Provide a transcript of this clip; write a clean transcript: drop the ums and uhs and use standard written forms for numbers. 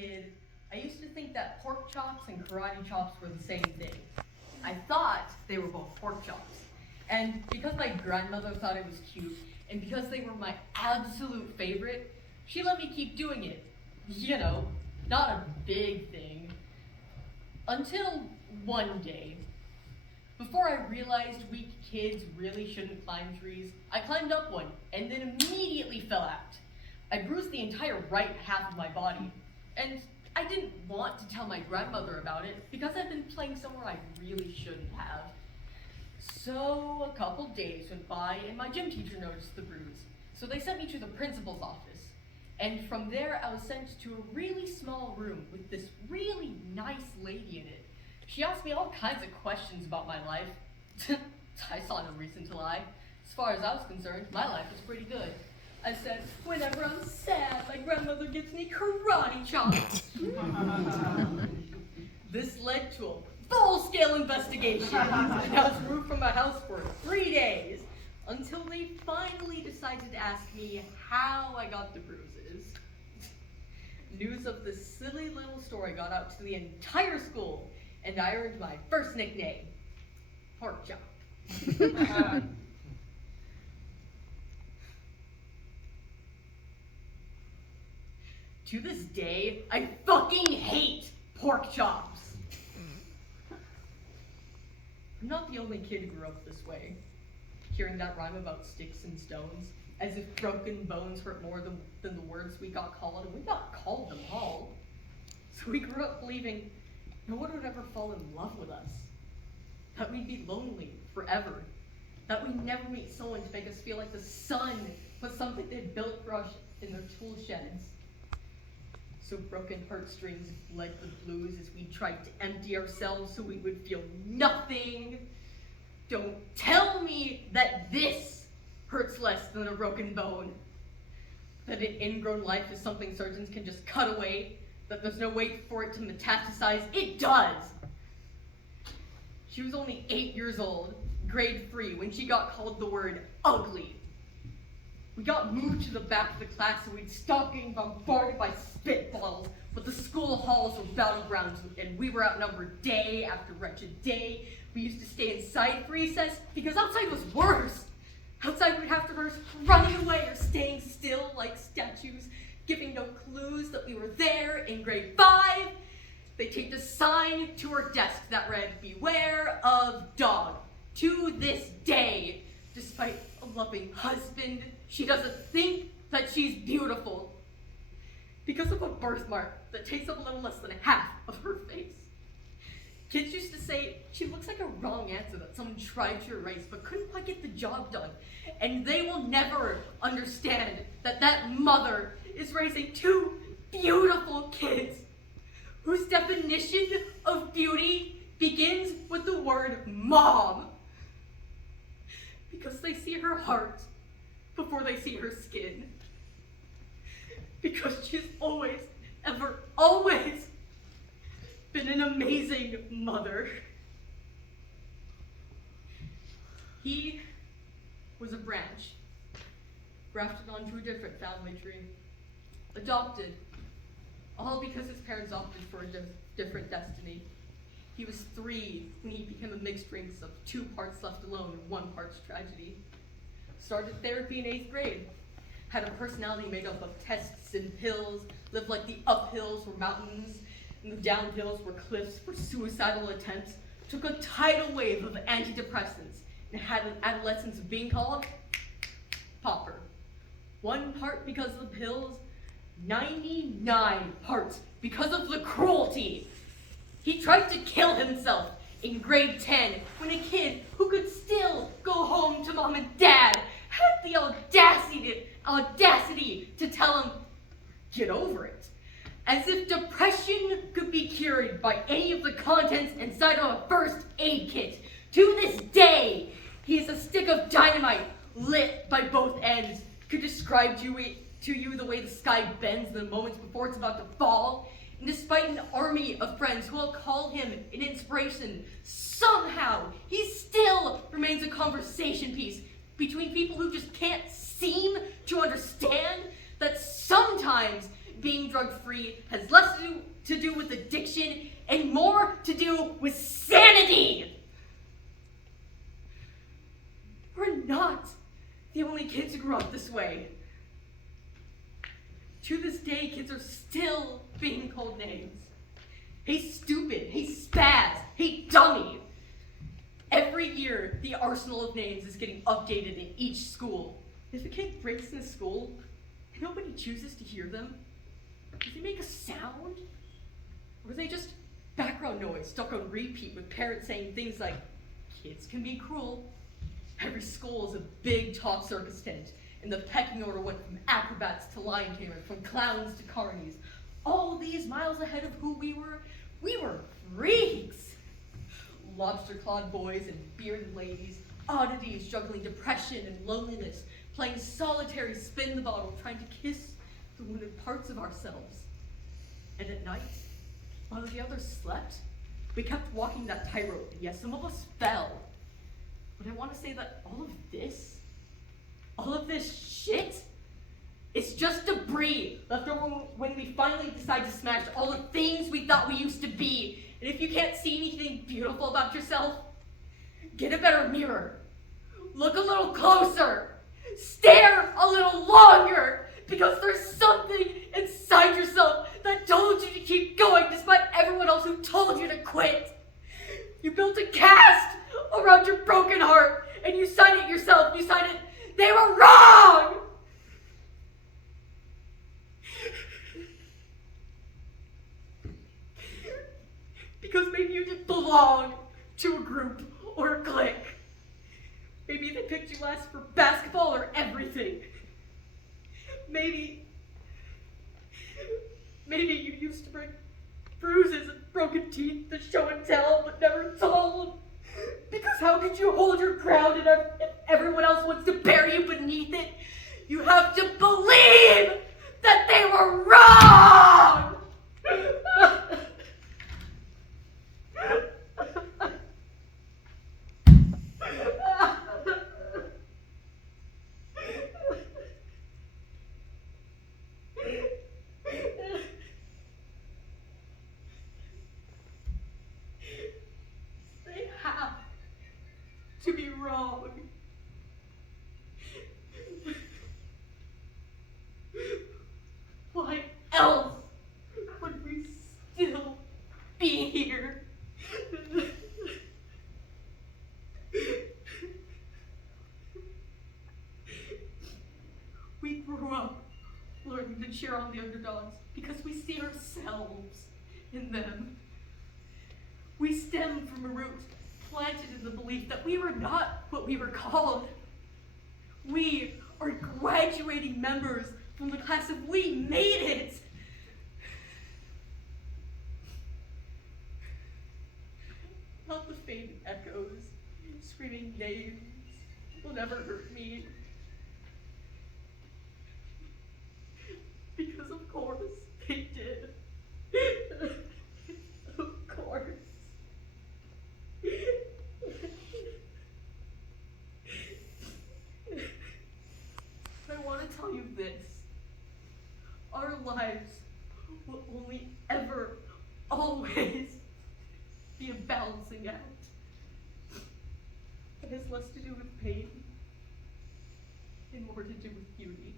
kid, I used to think that pork chops and karate chops were the same thing. I thought they were both pork chops. And because my grandmother thought it was cute, and because they were my absolute favorite, she let me keep doing it. You know, not a big thing. Until one day. Before I realized weak kids really shouldn't climb trees, I climbed up one and then immediately fell out. I bruised the entire right half of my body, and I didn't want to tell my grandmother about it because I'd been playing somewhere I really shouldn't have. So a couple days went by and my gym teacher noticed the bruise, so they sent me to the principal's office. And from there I was sent to a really small room with this really nice lady in it. She asked me all kinds of questions about my life. I saw no reason to lie. As far as I was concerned, my life was pretty good. I said, whenever I'm sad, my grandmother gives me karate chops. This led to a full-scale investigation. And I was removed from my house for 3 days until they finally decided to ask me how I got the bruises. News of this silly little story got out to the entire school, and I earned my first nickname, Pork Chop. To this day, I fucking hate pork chops. I'm not the only kid who grew up this way. Hearing that rhyme about sticks and stones, as if broken bones hurt more than the words we got called, and we got called them all. So we grew up believing no one would ever fall in love with us, that we'd be lonely forever, that we'd never meet someone to make us feel like the sun was something they'd built for us in their tool sheds. So broken heartstrings led the blues as we tried to empty ourselves so we would feel nothing. Don't tell me that this hurts less than a broken bone, that an ingrown life is something surgeons can just cut away, that there's no way for it to metastasize. It does! She was only 8 years old, grade 3, when she got called the word ugly. We got moved to the back of the class and we'd stop getting bombarded by spitballs, but the school halls were battlegrounds and we were outnumbered day after wretched day. We used to stay inside for recess because outside was worse. Outside we'd have to rehearse running away or staying still like statues, giving no clues that we were there. In grade 5, they taped a sign to her desk that read, "Beware of dog." To this day, despite a loving husband, she doesn't think that she's beautiful because of a birthmark that takes up a little less than half of her face. Kids used to say she looks like a wrong answer that someone tried to erase but couldn't quite get the job done. And they will never understand that that mother is raising 2 beautiful kids whose definition of beauty begins with the word mom. Because they see her heart before they see her skin. Because she's always been an amazing mother. He was a branch, grafted onto a different family tree, adopted, all because his parents opted for a different destiny. He was 3 when he became a mixed drinks of 2 parts left alone and 1 part's tragedy. Started therapy in 8th grade. Had a personality made up of tests and pills. Lived like the uphills were mountains and the downhills were cliffs for suicidal attempts. Took a tidal wave of antidepressants and had an adolescence of being called Popper. 1 part because of the pills, 99 parts because of the cruelty. He tried to kill himself in grade 10 when a kid who could still go home to mom and dad had the audacity to tell him, get over it. As if depression could be cured by any of the contents inside of a first aid kit. To this day, he is a stick of dynamite lit by both ends. Could describe to you the way the sky bends in the moments before it's about to fall. And despite an army of friends who will call him an inspiration, somehow he still remains a conversation piece between people who just can't seem to understand that sometimes being drug-free has less to to do with addiction and more to do with sanity. We're not the only kids who grew up this way. To this day, kids are still being called names. Hey stupid, hey spaz, hey dummy. Every year, the arsenal of names is getting updated in each school. If a kid breaks into school and nobody chooses to hear them, do they make a sound? Or are they just background noise stuck on repeat with parents saying things like, kids can be cruel. Every school is a big top circus tent, and the pecking order went from acrobats to lion tamers, from clowns to carnies. All these miles ahead of who we were freaks. Lobster-clawed boys and bearded ladies, oddities juggling depression and loneliness, playing solitary spin the bottle, trying to kiss the wounded parts of ourselves. And at night, while the others slept, we kept walking that tightrope. Yes, some of us fell. But I want to say that all of this shit, it's just debris left over when we finally decide to smash all the things we thought we used to be. And if you can't see anything beautiful about yourself, get a better mirror. Look a little closer. Stare a little longer. Because there's something inside yourself that told you to keep going despite everyone else who told you to quit. You built a cast around your broken heart, and you signed it yourself. You signed it, they were wrong! Because maybe you didn't belong to a group or a clique. Maybe they picked you last for basketball or everything. Maybe you used to bring bruises and broken teeth to show and tell, but never told. Because how could you hold your ground if everyone else wants to bury you beneath it? You have to believe that they were wrong! To be wrong. Why else would we still be here? We grew up learning to cheer on the underdogs because we see ourselves in them. We stem from a root planted in the belief that we were not what we were called. We are graduating members from the class of We Made It. Not the faint echoes, screaming names will never hurt me. Because of course they did. Of course. I want to tell you this. Our lives will only ever, always be a balancing act. It has less to do with pain and more to do with beauty.